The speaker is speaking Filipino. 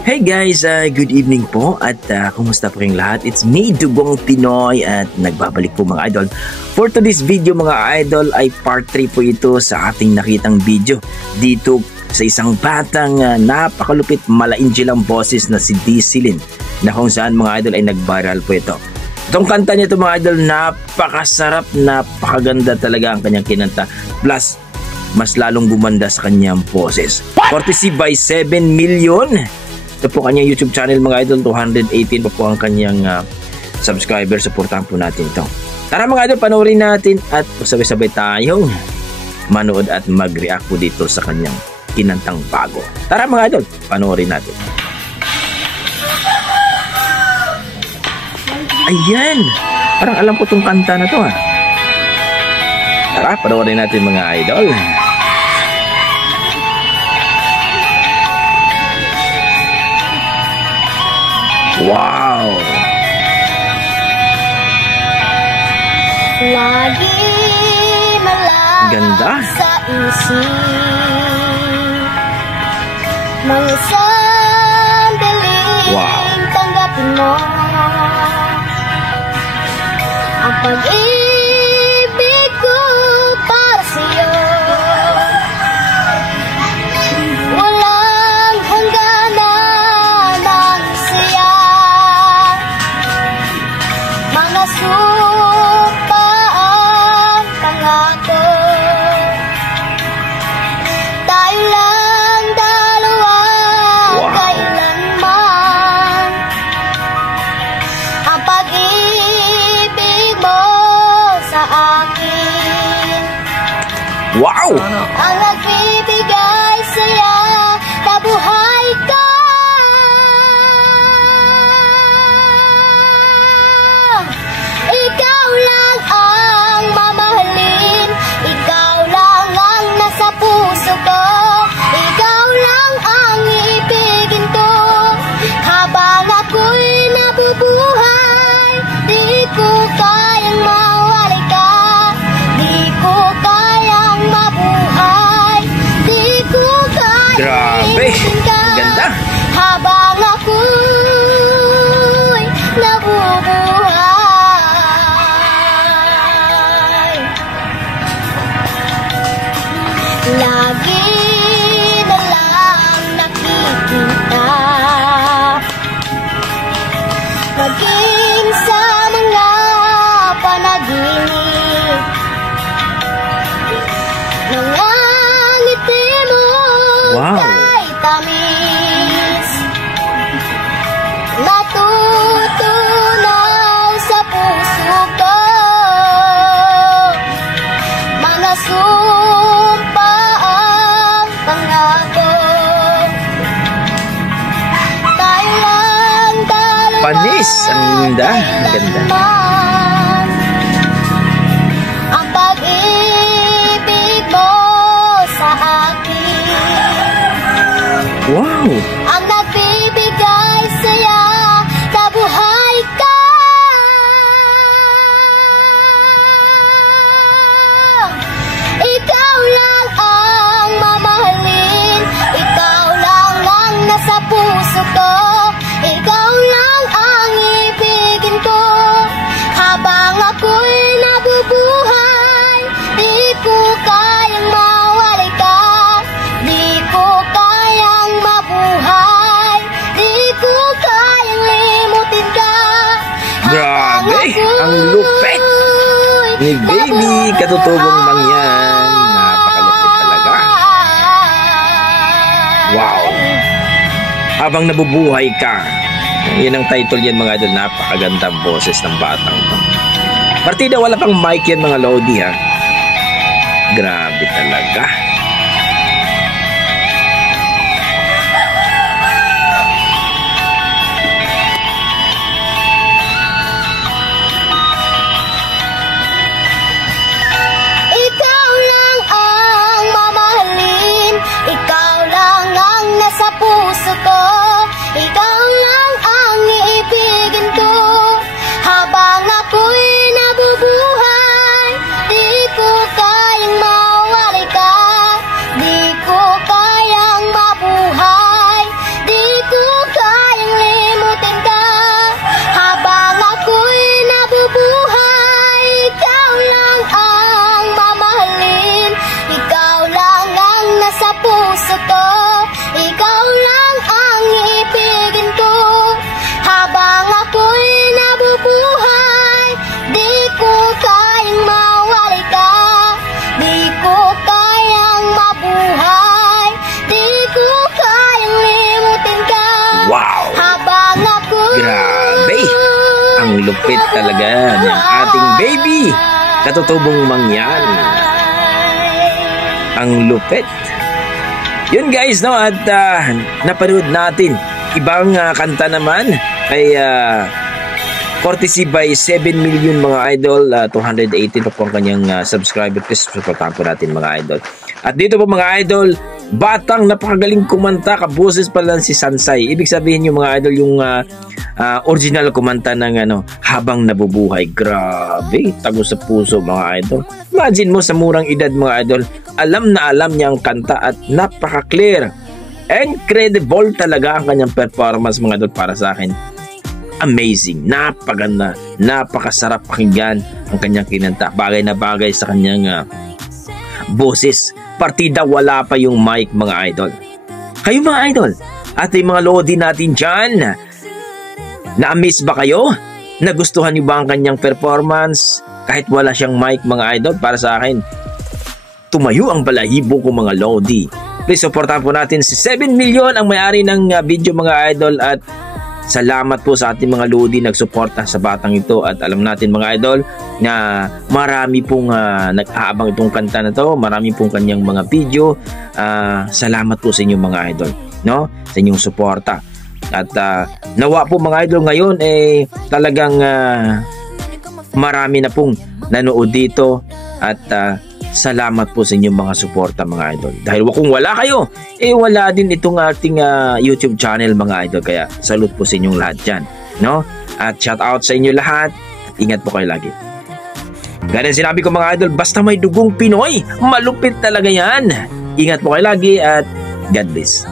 Hey guys, good evening po at kumusta po kayong lahat? It's me, Dugong Pinoy at nagbabalik po mga idol. For today's video mga idol ay part 3 po ito sa ating nakitang video dito sa isang batang napakalupit malainjilang boses na si Dicilin na kung saan mga idol ay nag-viral po ito. Itong kanta niya ito mga idol, napakasarap, napakaganda talaga ang kanyang kinanta. Plus, mas lalong gumanda sa kanyang boses. Courtesy by 7 million. Ito po kanyang YouTube channel mga idol, 218 pa po ang kanyang subscriber. Supportahan po natin ito. Tara mga idol, panoorin natin at sabay-sabay tayong manood at mag-react po dito sa kanyang kinantang bago. Tara mga idol, panoorin natin. Ayan! Parang alam ko itong kanta na to ha. Tara, panoorin natin mga idol. Wow! Lagi malang ganda sa isip mga sandaling tanggapin mo ang pag-ibig ko para sa'yo. Walang hangganan ng saya, mga sumpaan, pangako. Tayo lang dalawa, kailanman ang pag-ibig mo sa akin. Wow! Ang nagbibigay saya na buhay ka. Ikaw lang ang mamahalin, ikaw lang ang nasa puso ko, ikaw lang ang ibigin ko. Habang ako'y nabubuhay, di ko kayang mawalay ka, di ko kayang mabuhay, di ko kayang grabe! ibigin ka. Ganda! Habang ako'y nabubuhay, lagi na lang nakikita, maging sa mga panaginip, nangangiti mo Wow. kay tamis, natutunaw sa puso ko, mga sumpaang pangako. Tayo lang dalawa, Panis! Ang ganda! Ang ganda! kailanman ang pag-ibig mo sa akin. Wow! Ang nagbibigay saya na buhay ka. Ikaw lang ang mamahalin, ikaw lang ang nasa puso ko, ikaw lang ang ibigin ko. Habang ako'y nabubuhay, di ko kayang mawalay ka, di ko kayang mabuhay, di ko kayang limutin ka. Grabe! Ang lupit ni Baby Katutubong Mangyan. Napakalupit talaga. Wow! Habang nabubuhay ka. Yan ang title yan mga idol. Napakagandang boses ng batang to. Partida wala pang mic yan mga Lodi ha. Grabe talaga. Ikaw lang ang mamahalin, ikaw lang ang nasa puso ko, ikaw lang ang iibigin ko. Habang ako'y nabubuhay, di ko kayang mawalay ka, lupit talaga ng ating baby. Katutubong mangyan. Ang lupit. Yun guys, no? At napanood natin ibang kanta naman kay courtesy by 7 million mga idol. 218 pa po ang kanyang subscriber. Please supportahan po natin mga idol. At dito po mga idol, batang napakagaling kumanta, kaboses pa lang si Sansay. Ibig sabihin yung mga idol, yung original kumanta ng Habang Nabubuhay. Grabe, tago sa puso mga idol. Imagine mo sa murang edad mga idol, alam na alam niya ang kanta at napaka-clear. Incredible talaga ang kanyang performance mga idol para sa akin. Amazing, napaganda, napakasarap pakinggan ang kanyang kinanta. Bagay na bagay sa kanyang boses. Partida wala pa yung mic mga idol. Kayo mga idol, at yung mga lodi natin dyan, na-amaze ba kayo? Nagustuhan niyo ba ang kanyang performance? Kahit wala siyang mic mga idol, para sa akin, tumayo ang balahibo ko mga lodi. Please supportahan po natin si 7 million ang may-ari ng video mga idol, at salamat po sa ating mga lodi nagsuporta sa batang ito. At alam natin mga idol na marami pong nag-aabang itong kanta na to, marami pong kanyang mga video. Salamat po sa inyong mga idol, no? Sa inyong suporta. At nawa po mga idol ngayon talagang marami na pong nanood dito. At salamat po sa inyong mga suporta mga idol. Dahil kung wala kayo, wala din itong ating YouTube channel mga idol. Kaya salute po sa inyong lahat dyan, no? At shout out sa inyo lahat. Ingat po kayo lagi. Ganyan sinabi ko mga idol, basta may dugong Pinoy, malupit talaga yan. Ingat po kayo lagi at God bless.